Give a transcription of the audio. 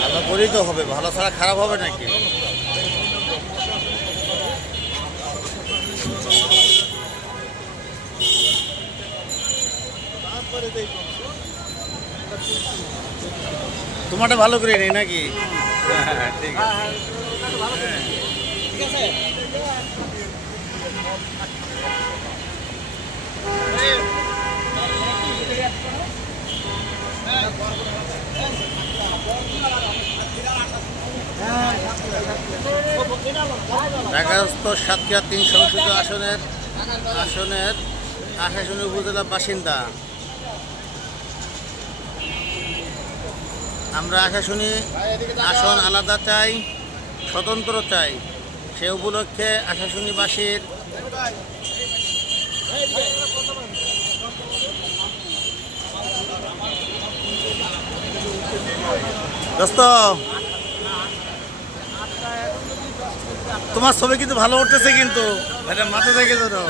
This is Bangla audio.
ভালো করেই তো হবে, ভালো ছাড়া খারাপ হবে নাকি? তোমারটা ভালো করে নেই নাকি? ঠিক আছে। ঢাকাস্থ সাতক্ষীরা ৩ সংসদীয় আসনের আশাশুনি উপজেলার বাসিন্দা। আমরা আশাশুনি আসন আলাদা চাই, স্বতন্ত্র চাই। সে উপলক্ষে আশাশুনিবাসীর দোস্ত, তোমার ছবি কিন্তু ভালো উঠতেছে, কিন্তু এটা মাথা থেকে ধরো।